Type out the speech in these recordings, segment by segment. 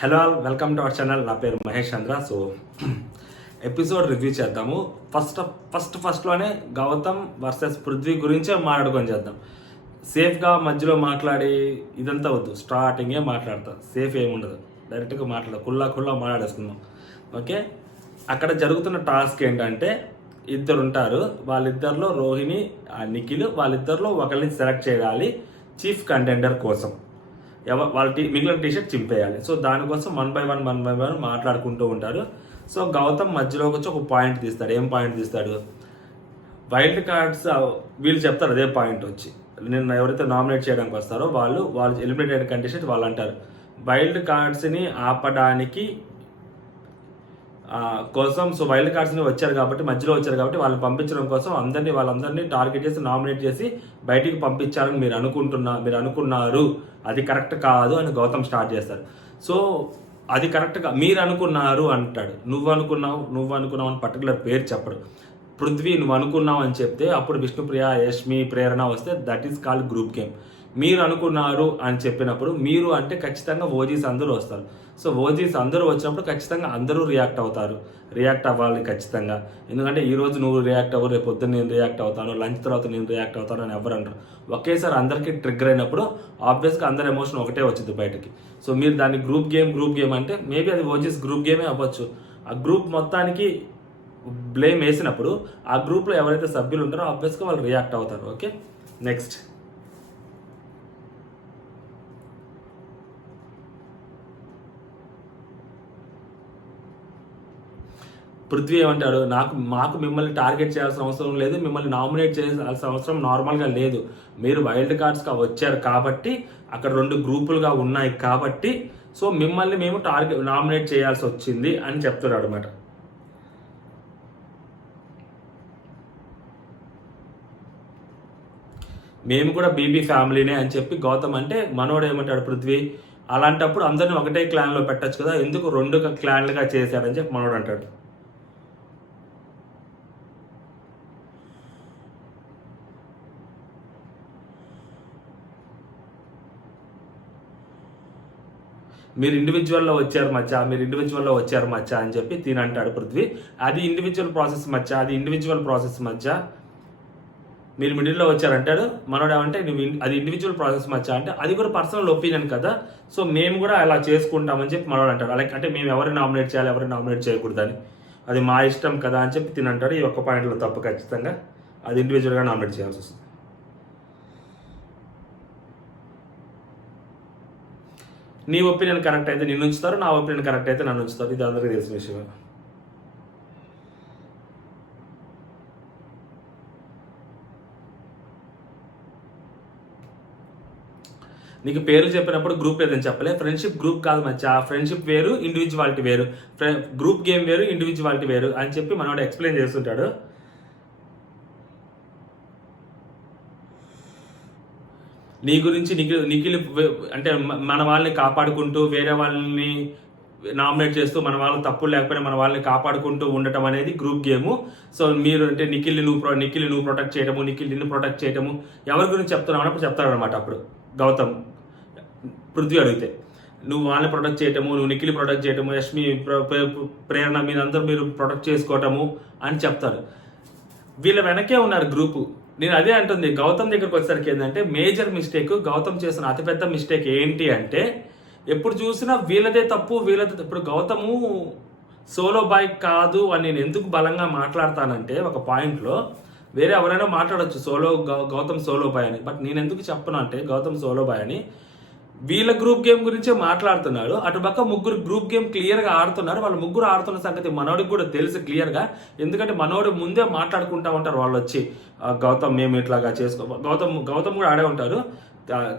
Hello all, welcome to our channel. నా పేరు మహేష్ చంద్ర. So episode review చేద్దాము. ఫస్ట్లోనే గౌతమ్ వర్సెస్ పృథ్వీ గురించే మాట్లాడుకొని చేద్దాం. సేఫ్గా మధ్యలో మాట్లాడి ఇదంతా వద్దు, స్టార్టింగే మాట్లాడతా. సేఫ్ ఏముండదు, డైరెక్ట్గా కుల్లా మాట్లాడేసుకుందాం. ఓకే, అక్కడ జరుగుతున్న టాస్క్ ఏంటంటే ఇద్దరు ఉంటారు. వాళ్ళిద్దరిలో రోహిణి, నిఖిల్, వాళ్ళిద్దరిలో ఒకరిని సెలెక్ట్ చేయాలి చీఫ్ కంటెండర్ కోసం. వాళ్ళ మిగిలిన టీషర్ట్ చింపేయాలి. సో దానికోసం వన్ బై వన్ మాట్లాడుకుంటూ ఉంటారు. సో గౌతమ్ మధ్యలోకి వచ్చి ఒక పాయింట్ తీస్తాడు. ఏం పాయింట్ తీస్తాడు? వైల్డ్ కార్డ్స్ వీళ్ళు చెప్తారు అదే పాయింట్ వచ్చి, నిన్న ఎవరైతే నామినేట్ చేయడానికి వస్తారో వాళ్ళు ఎలిమినేటెడ్ కంటెస్టెంట్ వాళ్ళు అంటారు వైల్డ్ కార్డ్స్ని ఆపడానికి కోసం. సో వైల్డ్ కార్డ్స్ని మధ్యలో వచ్చారు కాబట్టి వాళ్ళని పంపించడం కోసం వాళ్ళందరినీ టార్గెట్ చేసి నామినేట్ చేసి బయటికి పంపించాలని మీరు అనుకున్నారు, అది కరెక్ట్ కాదు అని గౌతమ్ స్టార్ట్ చేస్తారు. సో అది కరెక్ట్గా మీరు అనుకున్నారు అంటాడు. నువ్వు అనుకున్నావు అని పర్టికులర్ పేరు చెప్పడు. పృథ్వీ నువ్వు అనుకున్నావు అని చెప్తే అప్పుడు విష్ణుప్రియ, యష్మి, ప్రేరణ వస్తే that is called group game. మీరు అనుకున్నారు అని చెప్పినప్పుడు మీరు అంటే ఖచ్చితంగా ఓజీస్ అందరూ వస్తారు. సో ఓజీస్ అందరూ వచ్చినప్పుడు ఖచ్చితంగా అందరూ రియాక్ట్ అవ్వాలి ఖచ్చితంగా. ఎందుకంటే ఈరోజు నువ్వు రియాక్ట్ అవ్వరు, రేపు పొద్దున్న నేను రియాక్ట్ అవుతాను, లంచ్ తర్వాత నేను రియాక్ట్ అవుతాను అని ఎవరు అంటారు. ఒకేసారి అందరికీ ట్రిగ్గర్ అయినప్పుడు ఆబ్వియస్గా అందరి ఎమోషన్ ఒకటే వచ్చింది బయటకి. సో మీరు దాన్ని గ్రూప్ గేమ్ అంటే మేబీ అది ఓజీస్ గ్రూప్ గేమే అవ్వచ్చు. ఆ గ్రూప్ మొత్తానికి బ్లేమ్ వేసినప్పుడు ఆ గ్రూప్లో ఎవరైతే సభ్యులు ఉంటారో ఆబ్వియస్గా వాళ్ళు రియాక్ట్ అవుతారు. ఓకే, నెక్స్ట్ పృథ్వీ ఏమంటాడు? మాకు మిమ్మల్ని టార్గెట్ చేయాల్సిన అవసరం లేదు, మిమ్మల్ని నామినేట్ చేయాల్సిన అవసరం నార్మల్గా లేదు. మీరు వైల్డ్ కార్డ్స్గా వచ్చారు కాబట్టి, అక్కడ 2 గ్రూపులుగా ఉన్నాయి కాబట్టి, సో మిమ్మల్ని మేము నామినేట్ చేయాల్సి వచ్చింది అని చెప్తున్నాడు అనమాట. మేము కూడా బీబీ ఫ్యామిలీనే అని చెప్పి గౌతమ్ అంటే, మనోడు ఏమంటాడు పృథ్వీ, అలాంటప్పుడు అందరిని ఒకటే క్లాన్లో పెట్టచ్చు కదా, ఎందుకు 2 క్లాన్లుగా చేశాడని చెప్పి మనోడు అంటాడు. మీరు ఇండివిజువల్లో వచ్చారు మచ్చా అని చెప్పి తినంటాడు పృథ్వీ. అది ఇండివిజువల్ ప్రాసెస్ మచ్చా, మీరు మిడిల్లో వచ్చారంటాడు. మనోడు ఏమంటే అది ఇండివిజువల్ ప్రాసెస్ మచ్చా అంటే అది కూడా పర్సనల్ ఒపీనియన్ కదా, సో మేము కూడా అలా చేసుకుంటామని చెప్పి మనోడు అంటాడు. అలాగే అంటే మేము ఎవరిని నామినేట్ చేయాలి, ఎవరిని నామినేట్ చేయకూడదని, అది మా ఇష్టం కదా అని చెప్పి తినంటాడు. ఈ ఒక్క పాయింట్లో తప్పు, ఖచ్చితంగా అది ఇండివిజువల్గా నామినేట్ చేయాల్సి వస్తుంది. నీ ఒపీనియన్ కరెక్ట్ అయితే నిన్ను ఉంచుతారు, నా ఒపీనియన్ కరెక్ట్ అయితే నన్ను ఉంచుతారు. ఇది అందరికీ తెలిసిన విషయమే. నీకు పేర్లు చెప్పినప్పుడు గ్రూప్ ఏదని చెప్పలే. ఫ్రెండ్షిప్ గ్రూప్ కాదు మచ్చా, ఫ్రెండ్షిప్ వేరు, ఇండివిజువాలిటీ వేరు, గ్రూప్ గేమ్ వేరు, ఇండివిజువాలిటీ వేరు అని చెప్పి మనోడు ఎక్స్ప్లెయిన్ చేస్తుంటాడు. నీ గురించి నిఖిల్ అంటే మన వాళ్ళని కాపాడుకుంటూ వేరే వాళ్ళని నామినేట్ చేస్తూ మన వాళ్ళ తప్పులు లేకపోయినా మన వాళ్ళని కాపాడుకుంటూ ఉండటం అనేది గ్రూప్ గేమ్. సో మీరు అంటే నిఖిల్ని నువ్వు ప్రొటెక్ట్ చేయడము, నిఖిల్ నిన్ను ప్రొటెక్ట్ చేయడము, ఎవరి గురించి చెప్తున్నావు అన్నప్పుడు చెప్తాడు అనమాట. అప్పుడు గౌతమ్ పృథ్వీ అడిగితే నువ్వు వాళ్ళని ప్రొటెక్ట్ చేయటము, నువ్వు నిఖిల్ ప్రొటెక్ట్ చేయటము, యష్మి, ప్రేరణ మీరందరూ మీరు ప్రొటెక్ట్ చేసుకోవటము అని చెప్తాడు. వీళ్ళ వెనకే ఉన్నారు గ్రూపు. నేను అదే అంటుంది, గౌతమ్ దగ్గరకు వచ్చేసరికి ఏంటంటే మేజర్ మిస్టేక్, గౌతమ్ చేసిన అతిపెద్ద మిస్టేక్ ఏంటి అంటే ఎప్పుడు చూసినా వీళ్ళదే తప్పు. ఇప్పుడు గౌతము సోలో బాయ్ కాదు అని నేను ఎందుకు బలంగా మాట్లాడతానంటే, ఒక పాయింట్లో వేరే ఎవరైనా మాట్లాడచ్చు గౌతమ్ సోలో బాయ్ అని, బట్ నేను ఎందుకు చెప్పను అంటే గౌతమ్ సోలో బాయ్ అని వీళ్ళ గ్రూప్ గేమ్ గురించే మాట్లాడుతున్నాడు. అటు పక్క ముగ్గురు గ్రూప్ గేమ్ క్లియర్గా ఆడుతున్నారు. వాళ్ళు ముగ్గురు ఆడుతున్న సంగతి మనోడికి కూడా తెలుసు క్లియర్గా. ఎందుకంటే మనోడు ముందే మాట్లాడుకుంటా ఉంటారు వాళ్ళు వచ్చి, గౌతమ్ మేము ఇట్లాగా గౌతమ్ కూడా ఆడే ఉంటారు.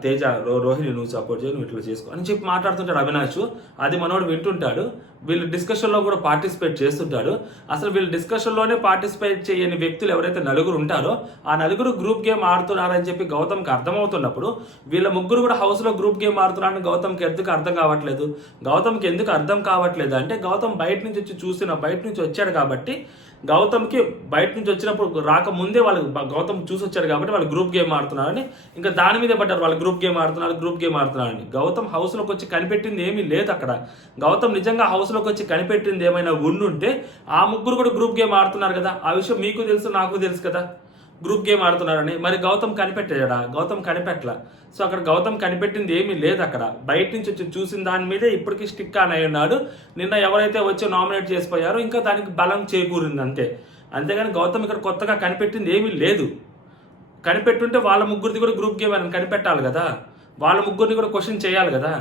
తేజ, రోహిణి నువ్వు సపోర్ట్ చేయి, నువ్వు ఇట్లా చేసుకో అని చెప్పి మాట్లాడుతుంటాడు అవినాష్. అది మనోడు వింటుంటాడు. వీళ్ళు డిస్కషన్లో కూడా పార్టిసిపేట్ చేస్తుంటాడు. అసలు వీళ్ళు డిస్కషన్లోనే పార్టిసిపేట్ చేయని వ్యక్తులు ఎవరైతే నలుగురు ఉంటారో ఆ నలుగురు గ్రూప్ గేమ్ ఆడుతున్నారని చెప్పి గౌతమ్కి అర్థమవుతున్నప్పుడు వీళ్ళ ముగ్గురు కూడా హౌస్లో గ్రూప్ గేమ్ ఆడుతున్నారని గౌతమ్కి ఎందుకు అర్థం కావట్లేదు అంటే గౌతమ్ బయట నుంచి వచ్చాడు కాబట్టి గౌతమ్కి బయట నుంచి వచ్చినప్పుడు రాకముందే వాళ్ళు గౌతమ్ చూసి వచ్చారు కాబట్టి వాళ్ళు గ్రూప్ గేమ్ ఆడుతున్నారని ఇంకా దాని మీదే పడ్డారు. వాళ్ళు గ్రూప్ గేమ్ ఆడుతున్నారని. గౌతమ్ హౌస్లోకి వచ్చి కనిపెట్టింది ఏమీ లేదు అక్కడ. గౌతమ్ నిజంగా హౌస్లోకి వచ్చి కనిపెట్టింది ఏమైనా ఉండుంటే ఆ ముగ్గురు కూడా గ్రూప్ గేమ్ ఆడుతున్నారు కదా, ఆ విషయం మీకు తెలుసు నాకు తెలుసు కదా గ్రూప్ గేమ్ ఆడుతున్నారని. మరి గౌతమ్ కనిపెట్టాడా? గౌతమ్ కనిపెట్టలా. సో అక్కడ గౌతమ్ కనిపెట్టింది ఏమీ లేదు అక్కడ. బయట నుంచి వచ్చి చూసిన దాని మీదే ఇప్పటికీ స్టిక్ ఆన్ అయి ఉన్నాడు. నిన్న ఎవరైతే వచ్చి నామినేట్ చేసిపోయారో ఇంకా దానికి బలం చేకూరింది అంతే. అంతేగాని గౌతమ్ ఇక్కడ కొత్తగా కనిపెట్టింది ఏమీ లేదు. కనిపెట్టుంటే వాళ్ళ ముగ్గురిది కూడా గ్రూప్ గేమ్ అని కనిపెట్టాలి కదా, వాళ్ళ ముగ్గురిని కూడా క్వశ్చన్ చేయాలి కదా,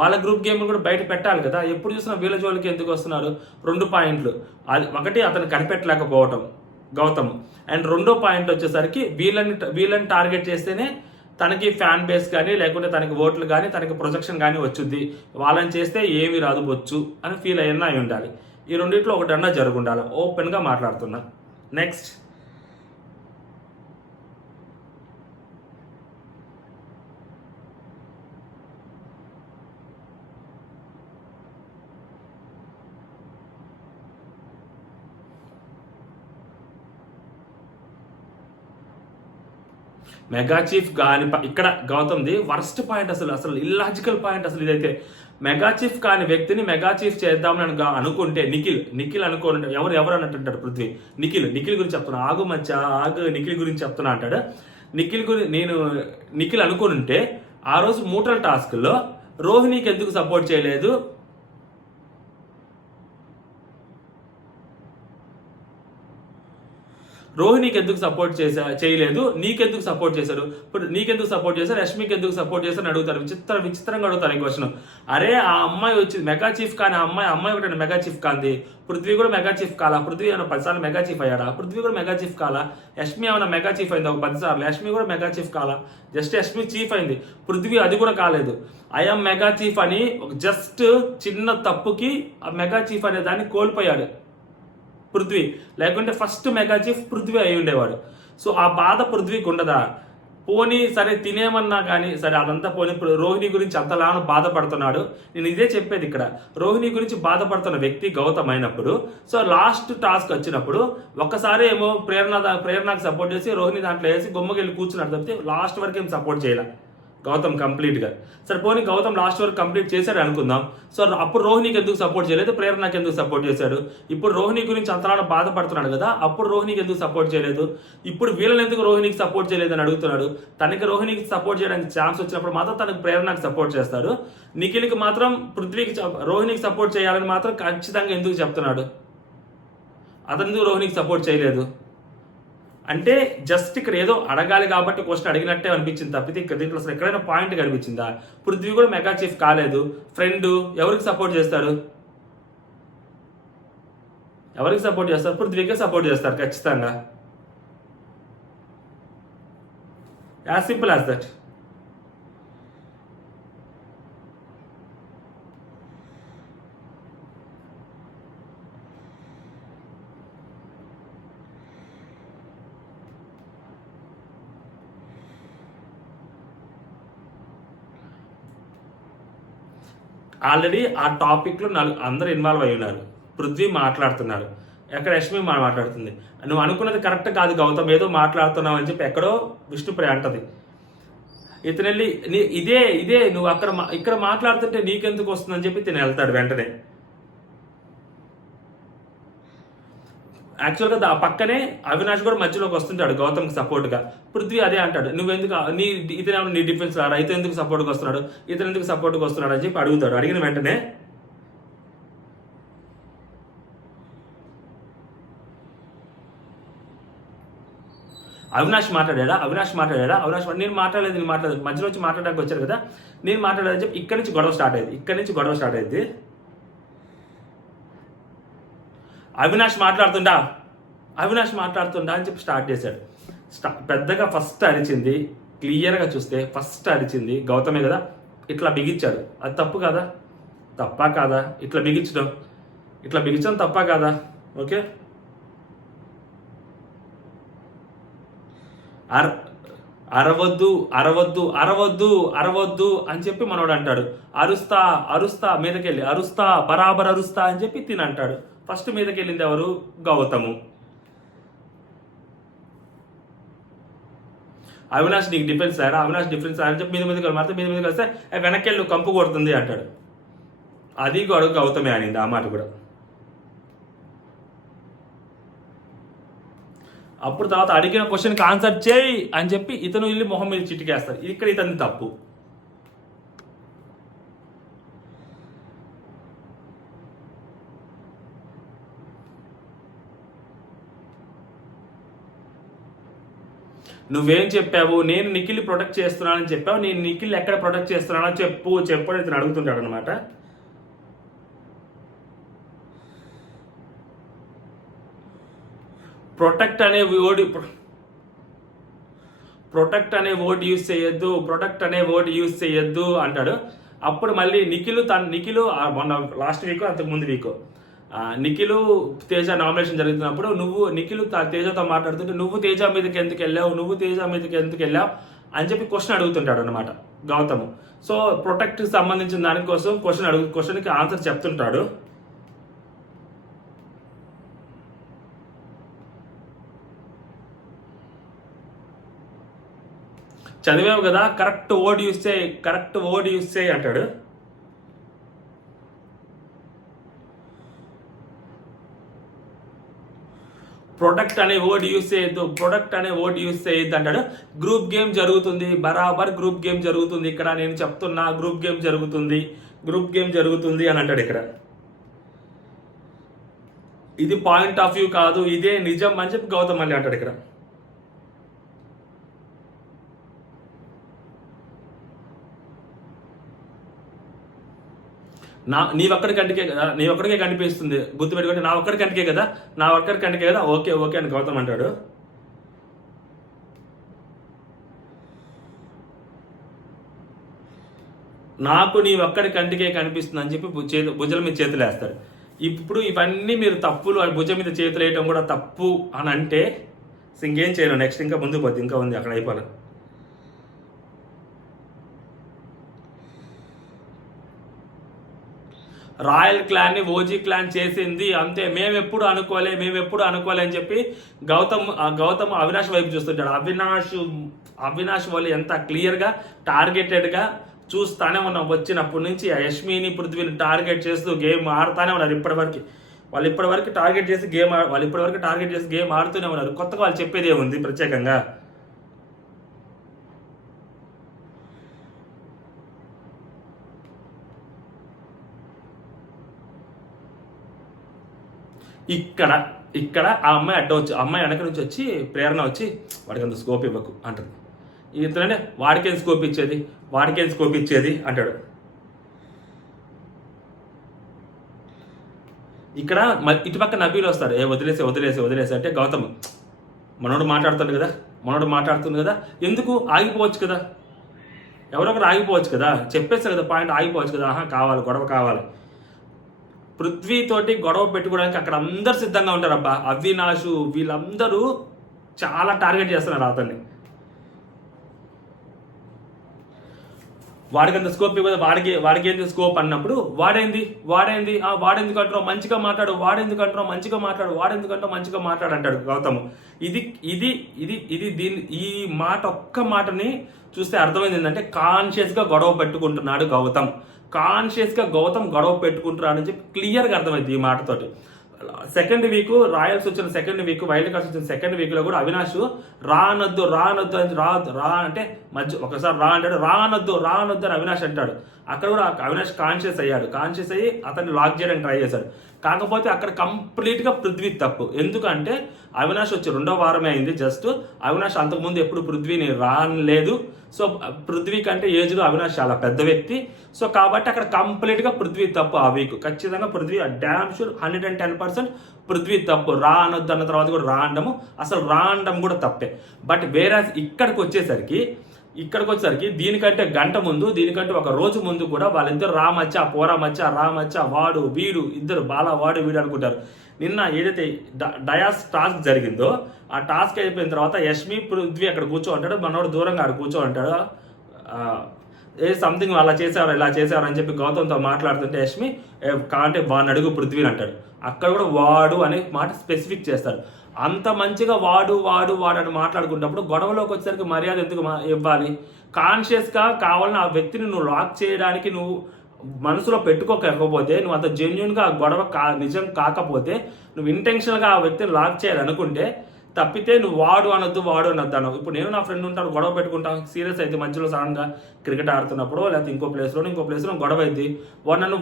వాళ్ళ గ్రూప్ గేమ్ కూడా బయట పెట్టాలి కదా. ఎప్పుడు చూసినా వీళ్ళ జోలికి ఎందుకు వస్తున్నారు? 2 పాయింట్లు. అది ఒకటి, అతను కనిపెట్టలేకపోవటం గౌతమ్. అండ్ రెండో పాయింట్ వచ్చేసరికి వీళ్ళని టార్గెట్ చేస్తేనే తనకి ఫ్యాన్ బేస్ కానీ లేకుంటే తనకి ఓట్లు కానీ తనకి ప్రొజెక్షన్ కానీ వచ్చుద్ది, వాళ్ళని చేస్తే ఏమి రాదు వచ్చు అని ఫీల్ అయ్యన్నా అయి ఉండాలి. ఈ రెండిట్లో ఒకటన్నా జరుగుండాలి. ఓపెన్గా మాట్లాడుతున్నా. నెక్స్ట్, మెగా చీఫ్ కాని ఇక్కడ గౌతమ్ది వర్స్ట్ పాయింట్, అసలు ఇల్లాజికల్ పాయింట్. అసలు ఇదైతే మెగా చీఫ్ కాని వ్యక్తిని మెగా చీఫ్ చేద్దామని అనుకుంటే నిఖిల్ అనుకోని ఎవరు అన్నట్టు పృథ్వీ. నిఖిల్ గురించి చెప్తున్నా, ఆగు నిఖిల్ గురించి చెప్తున్నా అంటాడు. నిఖిల్ అనుకోని ఉంటే ఆ రోజు మూటల్ టాస్క్లో రోహిణికి ఎందుకు సపోర్ట్ చేయలేదు? రోహిణికి ఎందుకు సపోర్ట్ చేయలేదు? నీకెందుకు సపోర్ట్ చేశారు? ఇప్పుడు నీకెందుకు సపోర్ట్ చేశారు, రష్మికి ఎందుకు సపోర్ట్ చేశారు అని అడుగుతారు. విచిత్రంగా అడుగుతారు ఈ క్వశ్చన్. అరే ఆ అమ్మాయి వచ్చింది మెగా చీఫ్ కానీ, అమ్మాయి ఒకటి మెగా చీఫ్ కాంది. పృథ్వీ కూడా మెగా చీఫ్ కాలా? పృథ్వీ ఏమైనా 10 సార్లు మెగా చీఫ్ అయ్యాడా? పృథ్వీ కూడా మెగా చీఫ్ కాలా? యష్మి ఏమైనా మెగా చీఫ్ అయింది ఒక 10 సార్లు? యష్మి కూడా మెగా చీఫ్ కాలా? జస్ట్ యష్మి చీఫ్ అయింది, పృథ్వీ అది కూడా కాలేదు. ఐఎమ్ మెగా చీఫ్ అని జస్ట్ చిన్న తప్పుకి ఆ మెగా చీఫ్ అనే దాన్ని కోల్పోయాడు పృథ్వీ. లేకుంటే ఫస్ట్ మెగా చీఫ్ పృథ్వీ అయి ఉండేవాడు. సో ఆ బాధ పృథ్వీకి ఉండదా? పోనీ సరే తినేమన్నా కానీ సరే అదంతా పోనీ. రోహిణి గురించి అంతలాను బాధపడుతున్నాడు. నేను ఇదే చెప్పేది ఇక్కడ, రోహిణి గురించి బాధపడుతున్న వ్యక్తి గౌతమ్ అయినప్పుడు, సో లాస్ట్ టాస్క్ వచ్చినప్పుడు ఒక్కసారి ఏమో ప్రేరణకు సపోర్ట్ చేసి రోహిణి దాంట్లో వేసి బొమ్మకెళ్ళి కూర్చున్నాడు తప్పితే లాస్ట్ వరకు ఏం సపోర్ట్ చేయలే గౌతమ్ కంప్లీట్గా. సరే పోనీ గౌతమ్ లాస్ట్ వరకు కంప్లీట్ చేశాడు అనుకుందాం. సో అప్పుడు రోహిణికి ఎందుకు సపోర్ట్ చేయలేదు? ప్రేరణకి ఎందుకు సపోర్ట్ చేశాడు? ఇప్పుడు రోహిణి గురించి అంతలా బాధపడుతున్నాడు కదా, అప్పుడు రోహిణికి ఎందుకు సపోర్ట్ చేయలేదు? ఇప్పుడు వీళ్ళని ఎందుకు రోహిణికి సపోర్ట్ చేయలేదు అని అడుగుతున్నాడు. తనకి రోహిణికి సపోర్ట్ చేయడానికి ఛాన్స్ వచ్చినప్పుడు మాత్రం తనకు ప్రేరణకి సపోర్ట్ చేస్తాడు. నిఖిల్కి మాత్రం రోహిణికి సపోర్ట్ చేయాలని మాత్రం ఖచ్చితంగా ఎందుకు చెప్తున్నాడు? అతను ఎందుకు రోహిణికి సపోర్ట్ చేయలేదు అంటే జస్ట్ ఇక్కడ ఏదో అడగాలి కాబట్టి క్వశ్చన్ అడిగినట్టే అనిపించింది తప్పితే ఇక్కడ దీంట్లో అసలు ఎక్కడైనా పాయింట్ కనిపించిందా? పృథ్వీ కూడా మెగా చీఫ్ కాలేదు. ఫ్రెండ్ ఎవరికి సపోర్ట్ చేస్తారు? పృథ్వీకే సపోర్ట్ చేస్తారు ఖచ్చితంగా. As simple as that. Already ఆ టాపిక్లో అందరూ ఇన్వాల్వ్ అయి ఉన్నారు. పృథ్వీ మాట్లాడుతున్నారు, ఎక్కడ యష్మి మాట్లాడుతుంది. నువ్వు అనుకున్నది కరెక్ట్ కాదు గౌతమ్, ఏదో మాట్లాడుతున్నావు అని చెప్పి ఎక్కడో విష్ణుప్రియ అంటది. ఇతను వెళ్ళి ఇదే నువ్వు ఇక్కడ మాట్లాడుతుంటే నీకెందుకు వస్తుందని చెప్పి తిని వెళ్తాడు వెంటనే. యాక్చువల్గా ఆ పక్కనే అవినాష్ కూడా మధ్యలోకి వస్తుంటాడు గౌతమ్కి సపోర్ట్గా. పృథ్వీ అదే అంటాడు, నువ్వెందుకు ఇతను నీ డిఫెన్స్ రాడా, ఇతను ఎందుకు సపోర్ట్గా వస్తున్నాడు, ఇతను ఎందుకు సపోర్ట్గా వస్తున్నాడు అని చెప్పి అడుగుతాడు. అడిగిన వెంటనే అవినాష్ మాట్లాడా నేను మాట్లాడలేదు మధ్యలో వచ్చి మాట్లాడడానికి వచ్చారు కదా, నేను మాట్లాడేదని చెప్పి ఇక్కడి నుంచి గొడవ స్టార్ట్ అయింది. అవినాష్ మాట్లాడుతుండా అని చెప్పి స్టార్ట్ చేశాడు. పెద్దగా ఫస్ట్ అరిచింది, క్లియర్గా చూస్తే ఫస్ట్ అరిచింది గౌతమే కదా. ఇట్లా బిగించాడు, అది తప్పు కాదా? తప్పా కాదా? ఇట్లా బిగించడం తప్పా కాదా? ఓకే, అరవద్దు అని చెప్పి మనోడు అంటాడు. అరుస్తా మీదకెళ్ళి బరాబర్ అరుస్తా అని చెప్పి తినంటాడు. ఫస్ట్ మీదకెళ్ళింది ఎవరు? గౌతము. అవినాష్ నీకు defence sir, Avinash defence sir అని చెప్పి మీద మాత్రం మీద కలిస్తే వెనక్కి వెళ్ళు కంపు కొడుతుంది అంటాడు. అది అడుగు గౌతమే అనింది ఆ మాట కూడా. అప్పుడు తర్వాత అడిగిన క్వశ్చన్కి ఆన్సర్ చేయి అని చెప్పి ఇతను వెళ్ళి మొహం మీద చిటికేస్తాడు. ఇక్కడ ఇతని తప్పు. నువ్వేం చెప్పావు, నేను నిఖిల్ ప్రొటెక్ట్ చేస్తున్నానని చెప్పావు, నేను నిఖిల్ ఎక్కడ ప్రొటెక్ట్ చేస్తున్నానో చెప్పు అని ఇతను అడుగుతుంటాడు అనమాట. ప్రొటెక్ట్ అనే వర్డ్ యూజ్ చేయొద్దు అంటాడు. అప్పుడు మళ్ళీ నిఖిల్ మొన్న లాస్ట్ వీక్ అంతకుముందు వీక్ నిఖిల్ తేజ నామినేషన్ జరుగుతున్నప్పుడు నిఖిల్ తేజతో మాట్లాడుతుంటే నువ్వు తేజ మీదకి ఎందుకు వెళ్ళావు అని చెప్పి క్వశ్చన్ అడుగుతుంటాడు అనమాట గౌతమ్. సో ప్రొటెక్ట్ సంబంధించిన దానికోసం క్వశ్చన్కి ఆన్సర్ చెప్తుంటాడు. చదివావు కదా, కరెక్ట్ వర్డ్ యూజ్ చేయి అంటాడు. ప్రొటెక్ట్ అనే వర్డ్ యూజ్ చేయొద్దు అంటాడు. గ్రూప్ గేమ్ జరుగుతుంది, బరాబర్ గ్రూప్ గేమ్ జరుగుతుంది. ఇక్కడ నేను చెప్తున్నా గ్రూప్ గేమ్ జరుగుతుంది అని అంటాడు. ఇక్కడ ఇది పాయింట్ ఆఫ్ వ్యూ కాదు, ఇదే నిజం అని చెప్పి గౌతమ్ మళ్ళీ అంటాడు. ఇక్కడ నీ ఒక్కడికే కనిపిస్తుంది, గుర్తుపెట్టుకుంటే నా ఒక్కడి కంటికే కదా ఓకే అని గౌతమ్ అంటాడు. నాకు నీ ఒక్కడి కంటికే కనిపిస్తుంది అని చెప్పి భుజల మీద చేతులు వేస్తాడు. ఇప్పుడు ఇవన్నీ మీరు తప్పులు, భుజం మీద చేతులు వేయటం కూడా తప్పు అని అంటే ఇంకేం చేయను. నెక్స్ట్ ఇంకా ముందుకు పోద్ది, ఇంకా ఉంది అక్కడ అయిపోవాలి. రాయల్ క్లాన్ ని ఓజీ క్లాన్ చేసింది అంతే, మేమెప్పుడు అనుకోలే అని చెప్పి గౌతమ్ అవినాష్ వైపు చూస్తుంటాడు. అవినాష్ వాళ్ళు ఎంత క్లియర్గా టార్గెటెడ్గా చూస్తానే ఉన్నాం. వచ్చినప్పటి నుంచి యష్మిని పృథ్వీని టార్గెట్ చేస్తూ గేమ్ ఆడుతూనే ఉన్నారు. వాళ్ళు ఇప్పటివరకు టార్గెట్ చేసి గేమ్ ఆడుతూనే ఉన్నారు. కొత్తగా వాళ్ళు చెప్పేది ఏముంది ప్రత్యేకంగా? ఇక్కడ ఆ అమ్మాయి అమ్మాయి వెనక నుంచి వచ్చి ప్రేరణ వచ్చి వాడికి అంత స్కోప్ ఇవ్వకు అంటుంది. ఇతనే వాడికేం స్కోప్ ఇచ్చేది అంటాడు. ఇక్కడ ఇటుపక్క నబీలు వస్తారు. వదిలేసి అంటే గౌతమ్ మనోడు మాట్లాడుతుంది కదా ఎందుకు ఆగిపోవచ్చు కదా, ఎవరొకరు ఆగిపోవచ్చు కదా, చెప్పేస్తారు కదా పాయింట్, ఆగిపోవచ్చు కదా. గొడవ కావాలి. పృథ్వీ తోటి గొడవ పెట్టుకోవడానికి అక్కడ అందరు సిద్ధంగా ఉంటారు. అబ్బా అవినాష్ వీళ్ళందరూ చాలా టార్గెట్ చేస్తున్నారు అతన్ని. వాడికి అంత స్కోప్ ఇవ్వదు, వాడికి ఏంటి స్కోప్ అన్నప్పుడు వాడెందుకు అంటారు మంచిగా మాట్లాడు అంటాడు గౌతమ్. ఈ మాట ఒక్క మాటని చూస్తే అర్థమైంది ఏంటంటే కాన్షియస్గా గొడవ పెట్టుకుంటున్నాడు గౌతమ్. గొడవ పెట్టుకుంటున్నాడని చెప్పి క్లియర్గా అర్థమైంది ఈ మాటతోటి. సెకండ్ వీక్ రాయల్స్ వచ్చిన సెకండ్ వీక్, వైల్డ్ కార్డ్స్ వచ్చిన సెకండ్ వీక్ లో కూడా అవినాష్ రానొద్దు అని అంటే మధ్య ఒకసారి రానొద్దు అని అవినాష్ అంటాడు. అక్కడ కూడా అవినాష్ కాన్షియస్ అయ్యి అతన్ని లాక్ చేయడానికి ట్రై చేశాడు. కాకపోతే అక్కడ కంప్లీట్గా పృథ్వీ తప్పు. ఎందుకంటే అవినాష్ వచ్చి 2వ వారమే అయింది జస్ట్. అవినాష్ అంతకుముందు ఎప్పుడు పృథ్వీని రానలేదు. సో పృథ్వీ కంటే ఏజ్లో అవినాష్ చాలా పెద్ద వ్యక్తి. సో కాబట్టి అక్కడ కంప్లీట్గా పృథ్వీ తప్పు. ఆ వీక్ ఖచ్చితంగా పృథ్వీ డ్యామ్ షూర్ 110% పృథ్వీ తప్పు. రానొద్దు అన్న తర్వాత కూడా రాండం కూడా తప్పే. బట్ వేరే ఇక్కడికి వచ్చేసరికి దీనికంటే గంట ముందు, దీనికంటే ఒక రోజు ముందు కూడా వాళ్ళిద్దరు రామచ్చా వాడు వీడు ఇద్దరు వాడు వీడు అనుకుంటారు. నిన్న ఏదైతే డయాస్ టాస్క్ జరిగిందో ఆ టాస్క్ అయిపోయిన తర్వాత యష్మి పృథ్వీ అక్కడ కూర్చో అంటాడు, మనోడు దూరంగా అక్కడ కూర్చో అంటాడు. సంథింగ్ అలా చేసేవారు ఇలా చేసేవారు అని చెప్పి గౌతమ్తో మాట్లాడుతుంటే యష్మి కాంటే వాడిని అడుగు పృథ్వీని అంటాడు. అక్కడ కూడా వాడు అనే మాట స్పెసిఫిక్ చేస్తాడు. అంత మంచిగా వాడు వాడు వాడు అని మాట్లాడుకున్నప్పుడు గొడవలోకి వచ్చేసరికి మర్యాద ఎందుకు ఇవ్వాలి? కాన్షియస్గా కావాలని ఆ వ్యక్తిని నువ్వు లాక్ చేయడానికి నువ్వు మనసులో పెట్టుకోకపోతే, నువ్వు అంత జెన్యున్గా ఆ గొడవ నిజం కాకపోతే, నువ్వు ఇంటెన్షనల్గా ఆ వ్యక్తిని లాక్ చేయాలనుకుంటే తప్పితే నువ్వు వాడు అనొద్దు అన్నావు. ఇప్పుడు నేను నా ఫ్రెండ్ ఉంటాను, గొడవ పెట్టుకుంటాను, సీరియస్ అయితే మధ్యలో సడన్గా క్రికెట్ ఆడుతున్నప్పుడు లేకపోతే ఇంకో ప్లేస్లో గొడవ అయింది, వాడు నన్ను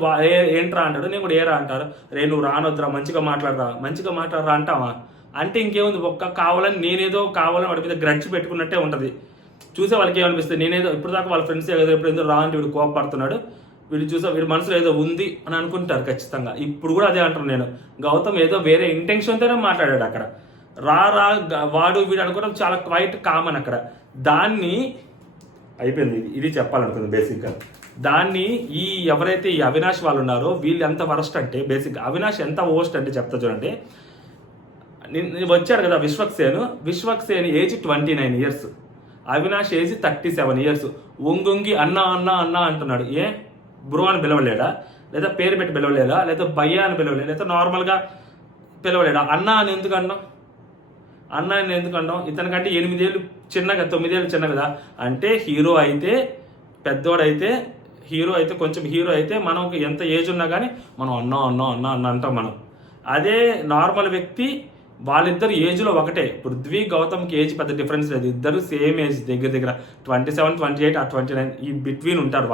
ఏంట్రా అంటాడు, నేను కూడా ఏరా అంటారు. నువ్వు రానొద్దురా, మంచిగా మాట్లాడరా అంటావా? అంటే ఇంకేముంది, కావాలని వాడి మీద గ్రడ్జ్ పెట్టుకున్నట్టే ఉంటుంది. చూసే వాళ్ళకి ఏమనిపిస్తుంది, నేనేదో ఇప్పుడు దాకా వాళ్ళ ఫ్రెండ్స్ ఎప్పుడేదో రా అంటే వీడు కోపడుతున్నాడు, వీడి మనసులో ఏదో ఉంది అని అనుకుంటారు ఖచ్చితంగా. ఇప్పుడు కూడా అదే అంటాను నేను. గౌతమ్ ఏదో వేరే ఇంటెన్షన్తోనే మాట్లాడాడు అక్కడ. వాడు వీడు అనుకోవడం చాలా క్వైట్ కామన్ అక్కడ. దాన్ని అయిపోయింది, ఇది చెప్పాలనుకుంది బేసిక్గా. దాన్ని ఎవరైతే ఈ అవినాష్ వాళ్ళు ఉన్నారో వీళ్ళు ఎంత వరస్ట్ అంటే, బేసిక్గా అవినాష్ ఎంత ఓస్ట్ అంటే చెప్తా చూడండి. వచ్చాడు కదా Vishwaksen age 29 years, Avinash age 37 years. ఒంగొంగి అన్నా అంటున్నాడు. బ్రో అని పిలవలేడా, లేదా పేరు పెట్టి పిలవలేదా, లేదా భయ్యా అని పిలవలేదా, లేదా నార్మల్గా పిలవలేడా? అన్నా అని ఎందుకు అన్నాం? ఇతనికంటే 8 ఏళ్ళు చిన్నగా, 9 ఏళ్ళు చిన్న కదా. అంటే హీరో అయితే కొంచెం హీరో అయితే మనకు ఎంత ఏజ్ ఉన్నా కానీ మనం అన్నా అంటాం మనం. అదే నార్మల్ వ్యక్తి వాళ్ళిద్దరు ఏజ్లో ఒకటే. పృథ్వీ గౌతమ్కి ఏజ్ పెద్ద డిఫరెన్స్ లేదు, ఇద్దరు సేమ్ ఏజ్, దగ్గర 27, 28 ఆ 29 ఈ బిట్వీన్ ఉంటారు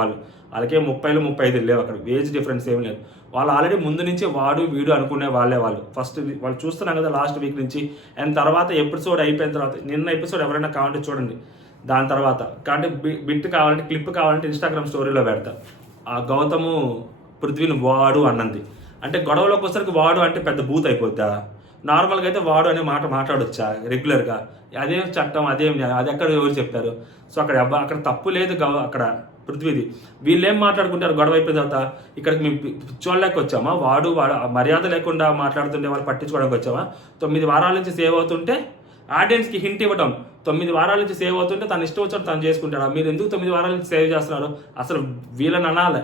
వాళ్ళకే 30, 35 లేవు, అక్కడ ఏజ్ డిఫరెన్స్ ఏం లేదు. వాళ్ళు ఆల్రెడీ ముందు నుంచి వాడు వీడు అనుకునే వాళ్ళు ఫస్ట్ వాళ్ళు చూస్తున్నాం కదా లాస్ట్ వీక్ నుంచి. అండ్ తర్వాత ఎపిసోడ్ అయిపోయిన తర్వాత, నిన్న ఎపిసోడ్ ఎవరైనా కావాలంటే చూడండి, దాని తర్వాత కాబట్టి బిట్ కావాలంటే క్లిప్ కావాలంటే ఇన్స్టాగ్రామ్ స్టోరీలో పెడతా. ఆ గౌతము పృథ్వీని వాడు అన్నది అంటే గొడవలోకి వచ్చేసరికి వాడు అంటే పెద్ద బూత్ అయిపోద్దా? నార్మల్గా అయితే వాడు అనే మాట మాట్లాడొచ్చా రెగ్యులర్గా? అదేం చట్టం, అది ఎక్కడ ఎవరు చెప్పారు? సో అక్కడ తప్పు లేదు అక్కడ పృథ్వీది. వీళ్ళేం మాట్లాడుకుంటారు గొడవ అయిపోయిన తర్వాత? ఇక్కడికి మేము చూడలేక వచ్చామా? వాడు మర్యాద లేకుండా మాట్లాడుతుండే వాళ్ళు పట్టించుకోవడానికి వచ్చామా? 9 వారాల నుంచి సేవ్ అవుతుంటే ఆడియన్స్కి హింట్ ఇవ్వడం, 9 వారాల నుంచి సేవ్ అవుతుంటే తను ఇష్టం వచ్చినట్టు తను చేసుకుంటాడు. మీరు ఎందుకు 9 వారాల నుంచి సేవ్ చేస్తున్నారు, అసలు వీళ్ళని అనాలి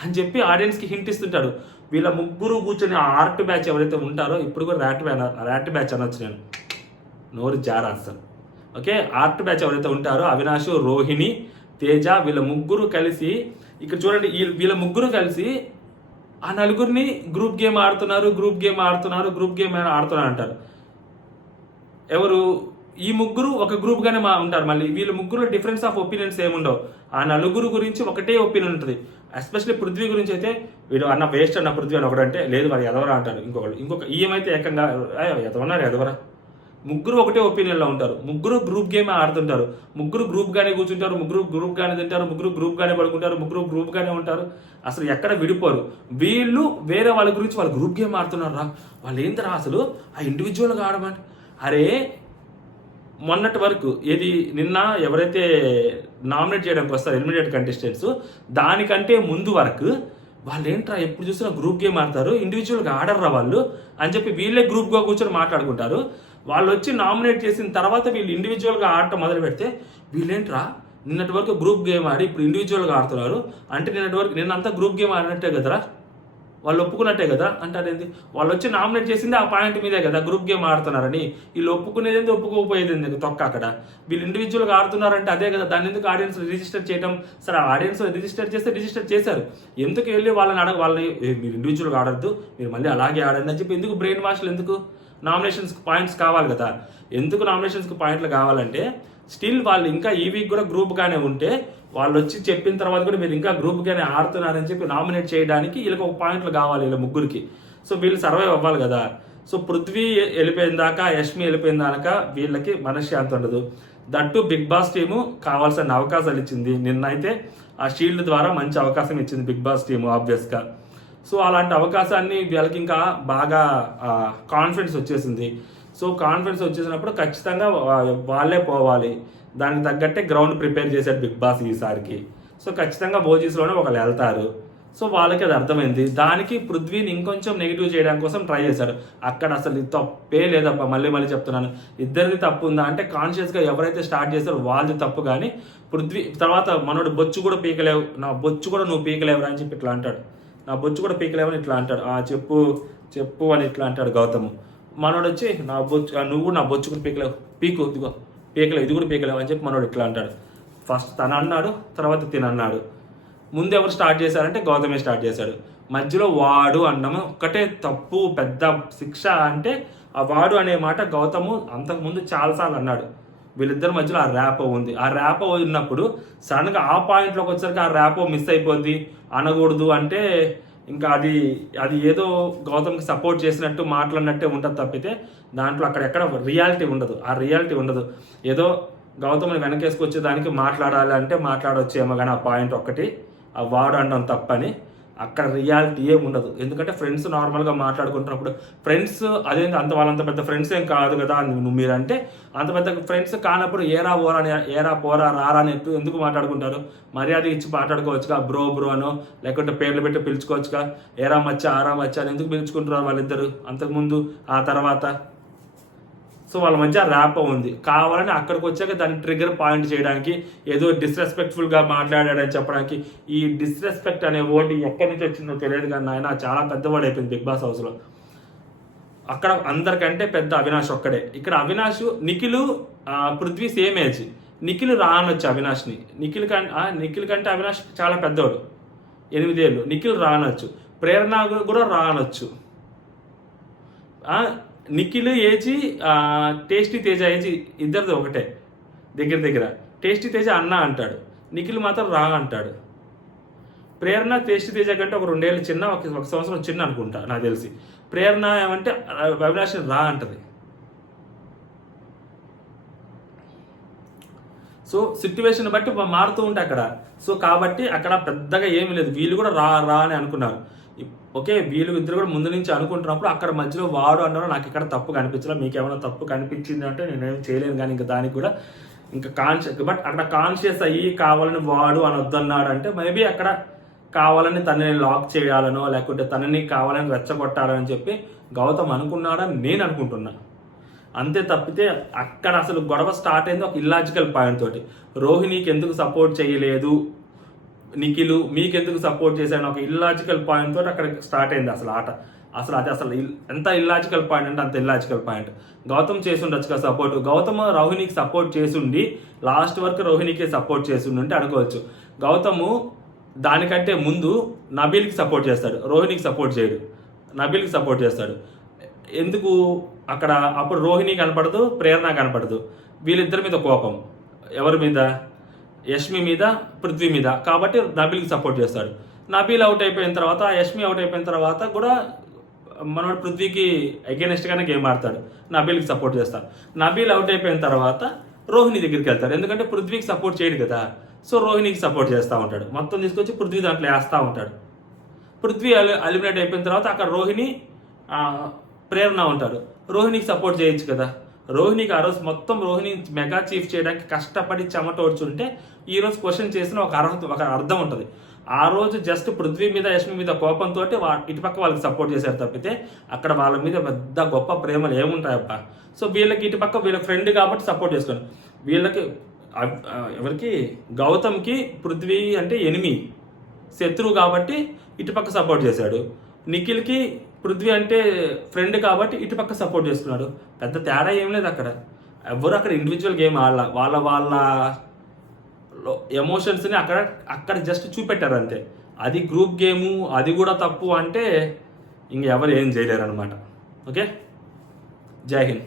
అని చెప్పి ఆడియన్స్కి హింట్ ఇస్తుంటాడు. వీళ్ళ ముగ్గురు కూర్చొని ఆ ఆర్ట్ బ్యాచ్ ఎవరైతే ఉంటారో, ఇప్పుడు కూడా ర్యాట్ బ్యాచ్ అనొచ్చు, నేను నోరు జారా అసలు. ఓకే, ఆర్ట్ బ్యాచ్ ఎవరైతే ఉంటారో అవినాష్, రోహిణి, తేజ, వీళ్ళ ముగ్గురు కలిసి ఇక్కడ చూడండి, వీళ్ళ ముగ్గురు కలిసి ఆ నలుగురిని గ్రూప్ గేమ్ ఆడుతున్నారు అంటారు. ఎవరు ఈ ముగ్గురు? ఒక గ్రూప్ గానే ఉంటారు. మళ్ళీ వీళ్ళ ముగ్గురు డిఫరెన్స్ ఆఫ్ ఒపీనియన్స్ ఏముండవు. ఆ నలుగురు గురించి ఒకటే ఒపీనియన్ ఉంటుంది. ఎస్పెషల్లీ పృథ్వీ గురించి అయితే వీడు అన్న వేస్ట్ అన్న పృథ్వీ అని ఒకడంటే, లేదు వాడు ఎదవరా అంటారు. ఇంకొక ఈయమైతే ఏకంగా ఎదవరా. ముగ్గురు ఒకటే ఒపీనియన్లో ఉంటారు, ముగ్గురు గ్రూప్ గేమ్ ఆడుతుంటారు, ముగ్గురు గ్రూప్ గానే కూర్చుంటారు, ముగ్గురు గ్రూప్ గానే తింటారు, ముగ్గురు గ్రూప్ గానే పడుకుంటారు, ముగ్గురు గ్రూప్ గానే ఉంటారు. అసలు ఎక్కడ విడిపోరు. వీళ్ళు వేరే వాళ్ళ గురించి వాళ్ళు గ్రూప్ గేమ్ ఆడుతున్నారా? వాళ్ళు ఏంటరా అసలు ఆ ఇండివిజువల్గా ఆడమంటే? అరే మొన్నటి వరకు నిన్న ఎవరైతే నామినేట్ చేయడానికి వస్తారు ఎలిమినేటెడ్ కంటెస్టెంట్స్, దానికంటే ముందు వరకు వాళ్ళు ఏంట్రా ఎప్పుడు చూసినా గ్రూప్ గేమ్ ఆడతారు, ఇండివిజువల్గా ఆడర్రా వాళ్ళు అని చెప్పి వీళ్ళే గ్రూప్గా కూర్చొని మాట్లాడుకుంటారు. వాళ్ళు వచ్చి నామినేట్ చేసిన తర్వాత వీళ్ళు ఇండివిజువల్గా ఆడటం మొదలు పెడితే వీళ్ళేంట్రా నిన్నటి వరకు గ్రూప్ గేమ్ ఆడి ఇప్పుడు ఇండివిజువల్గా ఆడుతున్నారు అంటే, నిన్నంతా గ్రూప్ గేమ్ ఆడినట్టే కదరా, వాళ్ళు ఒప్పుకున్నట్టే కదా అంటారేంది? వాళ్ళు వచ్చి నామినేట్ చేసింది ఆ పాయింట్ మీదే కదా, గ్రూప్ గేమ్ ఆడుతున్నారని. వీళ్ళు ఒప్పుకునేది ఒప్పుకోకపోయేది ఎందుకు తొక్క అక్కడ? వీళ్ళు ఇండివిజువల్గా ఆడుతున్నారంటే అదే కదా, దాన్ని ఎందుకు ఆడియన్స్ రిజిస్టర్ చేయడం? సరే ఆడియన్స్ రిజిస్టర్ చేశారు, ఎందుకు వెళ్ళి వాళ్ళని మీరు ఇండివిజువల్గా ఆడద్దు, మీరు మళ్ళీ అలాగే ఆడండి అని చెప్పి ఎందుకు బ్రెయిన్ వాష్లు? ఎందుకు నామినేషన్స్కి పాయింట్స్ కావాలి కదా? ఎందుకు నామినేషన్స్కి పాయింట్లు కావాలంటే, స్టిల్ వాళ్ళు ఇంకా ఈ వీక్ కూడా గ్రూప్గానే ఉంటే వాళ్ళు వచ్చి చెప్పిన తర్వాత కూడా మీరు ఇంకా గ్రూప్గానే ఆడుతున్నారని చెప్పి నామినేట్ చేయడానికి వీళ్ళకి ఒక పాయింట్లు కావాలి వీళ్ళ ముగ్గురికి. సో వీళ్ళు సర్వైవ్ అవ్వాలి కదా. సో పృథ్వీ వెళ్ళిపోయిన దాకా, యష్మి వెళ్ళిపోయిన దాకా వీళ్ళకి మనశ్శాంతి ఉండదు. దట్టు బిగ్ బాస్ టీము కావాల్సిన అవకాశాలు ఇచ్చింది. నిన్నైతే ఆ షీల్డ్ ద్వారా మంచి అవకాశం ఇచ్చింది బిగ్ బాస్ టీము ఆబ్వియస్గా. సో అలాంటి అవకాశాన్ని వీళ్ళకి ఇంకా బాగా కాన్ఫిడెన్స్ వచ్చేసింది. సో కాన్ఫిడెన్స్ వచ్చేసినప్పుడు ఖచ్చితంగా వాళ్ళే పోవాలి. దానికి తగ్గట్టే గ్రౌండ్ ప్రిపేర్ చేశాడు బిగ్ బాస్ ఈసారికి. సో ఖచ్చితంగా బోజీస్లోనే ఒకళ్ళు వెళ్తారు. సో వాళ్ళకి అది అర్థమైంది. దానికి పృథ్వీని ఇంకొంచెం నెగిటివ్ చేయడం కోసం ట్రై చేశారు. అక్కడ అసలు ఇది తప్పే లేదబ్బా, మళ్ళీ చెప్తున్నాను. ఇద్దరిది తప్పు ఉందా అంటే కాన్షియస్గా ఎవరైతే స్టార్ట్ చేశారో వాళ్ళది తప్పు. కానీ పృథ్వీ తర్వాత మనోడు బొచ్చు కూడా పీకలేవు, నా బొచ్చు కూడా నువ్వు పీకలేవురా అని చెప్పి ఇట్లా అంటాడు. నా బొచ్చు కూడా పీకలేవు అని ఇట్లా అంటాడు. చెప్పు అని ఇట్లా అంటాడు గౌతమ్. మనోడు వచ్చి నా బొచ్చు, నువ్వు నా బొచ్చు కూడా పీకలేవు, పీకు ఇదిగో పీకలేవు, ఇది కూడా పీకలేవు అని చెప్పి మనోడు ఇట్లా అంటాడు. ఫస్ట్ తను అన్నాడు, తర్వాత తినన్నాడు. ముందు ఎవరు స్టార్ట్ చేశారంటే గౌతమే స్టార్ట్ చేశాడు. మధ్యలో వాడు అన్నము ఒక్కటే తప్పు, పెద్ద శిక్ష. అంటే ఆ వాడు అనే మాట గౌతము అంతకుముందు చాలాసార్లు అన్నాడు. వీళ్ళిద్దరి మధ్యలో ఆ ర్యాపో ఉంది. ఆ ర్యాపో ఉన్నప్పుడు సడన్గా ఆ పాయింట్లోకి వచ్చేసరికి ఆ ర్యాపో మిస్ అయిపోద్ది, అనకూడదు అంటే ఇంకా అది ఏదో గౌతమ్కి సపోర్ట్ చేసినట్టు మాట్లాడినట్టే ఉంటుంది తప్పితే దాంట్లో అక్కడెక్కడ రియాలిటీ ఉండదు. ఆ రియాలిటీ ఉండదు. ఏదో గౌతమ్ని వెనకేసుకొచ్చే దానికి మాట్లాడాలి అంటే మాట్లాడొచ్చేమో, కానీ ఆ పాయింట్ ఒక్కటి ఆ వాడు అనడం తప్పని అక్కడ రియాలిటీ ఏమి ఉండదు. ఎందుకంటే ఫ్రెండ్స్ నార్మల్గా మాట్లాడుకుంటున్నప్పుడు ఫ్రెండ్స్ అదేంటి అంత వాళ్ళంత పెద్ద ఫ్రెండ్స్ ఏం కాదు కదా మీరంటే, అంత పెద్ద ఫ్రెండ్స్ కానప్పుడు ఏరా పోరా రారా అని ఎందుకు మాట్లాడుకుంటారు? మర్యాద ఇచ్చి మాట్లాడుకోవచ్చుగా, బ్రో అనో లేకుంటే పేర్లు పెట్టి పిలుచుకోవచ్చుగా. ఏరా మచ్చ ఆరా మచ్చ అని ఎందుకు పిలుచుకుంటున్నారు వాళ్ళిద్దరు అంతకుముందు ఆ తర్వాత? సో వాళ్ళ మధ్య ర్యాపో ఉంది. కావాలని అక్కడికి వచ్చాక దాన్ని ట్రిగర్ పాయింట్ చేయడానికి, ఏదో డిస్రెస్పెక్ట్ఫుల్గా మాట్లాడాడని చెప్పడానికి. ఈ డిస్రెస్పెక్ట్ అనే వర్డ్ ఎక్కడి నుంచి వచ్చిందో తెలియదు కానీ ఆయన చాలా పెద్దవాడు అయిపోయింది బిగ్ బాస్ హౌస్లో. అక్కడ అందరికంటే పెద్ద అవినాష్ ఒక్కడే. ఇక్కడ అవినాష్, నిఖిల్, పృథ్వీ సేమ్ ఏజ్. నిఖిల్ రానొచ్చు అవినాష్ని. నిఖిల్ కంటే అవినాష్ చాలా పెద్దవాడు, 8 ఏళ్ళు. నిఖిల్ రానొచ్చు, ప్రేరణ కూడా రానొచ్చు. నిఖిల్ ఏజీ టేస్టీ తేజ ఏజీ ఇద్దరిది ఒకటే దగ్గర. టేస్టీ తేజ అన్న అంటాడు, నిఖిల్ మాత్రం రా అంటాడు. ప్రేరణ టేస్టీ తేజ కంటే ఒక 2 ఏళ్ళు చిన్న, ఒక సంవత్సరం చిన్న అనుకుంటా నాకు తెలిసి. ప్రేరణ ఏమంటే అవినాష్ రా అంటది. సో సిట్యువేషన్ బట్టి మారుతూ ఉంటాయి అక్కడ. సో కాబట్టి అక్కడ పెద్దగా ఏమీ లేదు. వీళ్ళు కూడా రా అని అనుకున్నారు. ఓకే, వీళ్ళు ఇద్దరు కూడా ముందు నుంచి అనుకుంటున్నప్పుడు అక్కడ మధ్యలో వాడు అన్నారు. నాకు ఇక్కడ తప్పు కనిపించలే, మీకు ఏమైనా తప్పు కనిపించింది అంటే నేనేం చేయలేను. కానీ ఇంకా దానికి కూడా ఇంకా బట్ అక్కడ కాన్షియస్ అయ్యి కావాలని వాడు అని వద్దన్నాడు అంటే మేబీ అక్కడ కావాలని తనని లాక్ చేయాలనో లేకుంటే తనని కావాలని రెచ్చగొట్టాలని చెప్పి గౌతమ్ అనుకున్నాడని నేను అనుకుంటున్నా. అంతే తప్పితే అక్కడ అసలు గొడవ స్టార్ట్ అయింది ఒక ఇల్లాజికల్ పాయింట్ తోటి. రోహిణికి ఎందుకు సపోర్ట్ చేయలేదు నిఖిల్, మీకెందుకు సపోర్ట్ చేశాను ఒక ఇల్లాజికల్ పాయింట్ తోటి అక్కడ స్టార్ట్ అయింది అసలు ఆట. అసలు ఎంత ఇల్లాజికల్ పాయింట్ అంటే అంత ఇల్లాజికల్ పాయింట్. గౌతమ్ చేసి ఉండొచ్చు కదా సపోర్ట్. గౌతమ్ రోహిణికి సపోర్ట్ చేసిండి లాస్ట్ వరకు రోహిణికే సపోర్ట్ చేసిండి అంటే అనుకోవచ్చు. గౌతమ్ దానికంటే ముందు నబీల్కి సపోర్ట్ చేస్తాడు, రోహిణికి సపోర్ట్ చేయడు. నబీల్కి సపోర్ట్ చేస్తాడు. ఎందుకు అక్కడ అప్పుడు రోహిణి కనపడదు, ప్రేరణ కనపడదు. వీళ్ళిద్దరి మీద కోపం ఎవరి మీద? యష్మి మీద, పృథ్వీ మీద. కాబట్టి నబీల్కి సపోర్ట్ చేస్తాడు. నబీల్ అవుట్ అయిపోయిన తర్వాత, యష్మి అవుట్ అయిపోయిన తర్వాత కూడా మనోడు పృథ్వీకి అగేనెస్ట్గానే గేమ్ ఆడతాడు, నబీల్కి సపోర్ట్ చేస్తాడు. నబీల్ అవుట్ అయిపోయిన తర్వాత రోహిణి దగ్గరికి వెళ్తాడు. ఎందుకంటే పృథ్వీకి సపోర్ట్ చేయడు కదా, సో రోహిణికి సపోర్ట్ చేస్తూ ఉంటాడు. మొత్తం తీసుకొచ్చి పృథ్వీ దాంట్లో వేస్తూ ఉంటాడు. పృథ్వీ ఎలిమినేట్ అయిపోయిన తర్వాత అక్కడ రోహిణి, ప్రేరణ ఉంటాడు. రోహిణికి సపోర్ట్ చేయొచ్చు కదా. రోహిణికి ఆ రోజు మొత్తం రోహిణి మెగా చీఫ్ చేయడానికి కష్టపడి చెమటోడ్చుంటే ఈరోజు క్వశ్చన్ చేసిన ఒక అర్థం ఉంటుంది. ఆ రోజు జస్ట్ పృథ్వీ మీద, యష్మి మీద కోపంతో ఇటుపక్క వాళ్ళకి సపోర్ట్ చేశారు తప్పితే అక్కడ వాళ్ళ మీద పెద్ద గొప్ప ప్రేమలు ఏముంటాయబ్బా. సో వీళ్ళకి ఇటుపక్క వీళ్ళ ఫ్రెండ్ కాబట్టి సపోర్ట్ చేసుకోండి. వీళ్ళకి ఎవరికి? గౌతమ్కి పృథ్వీ అంటే ఎనిమి, శత్రువు కాబట్టి ఇటుపక్క సపోర్ట్ చేశాడు. నిఖిల్కి పృథ్వీ అంటే ఫ్రెండ్ కాబట్టి ఇటుపక్క సపోర్ట్ చేస్తున్నాడు. పెద్ద తేడా ఏం లేదు అక్కడ. ఎవరు అక్కడ ఇండివిజువల్ గేమ్ ఆడాల, వాళ్ళ ఎమోషన్స్ని అక్కడ జస్ట్ చూపెట్టారు అంతే. అది గ్రూప్ గేము, అది కూడా తప్పు అంటే ఇంకెవరు ఏం చేయలేరు అనమాట. ఓకే, జై హింద్.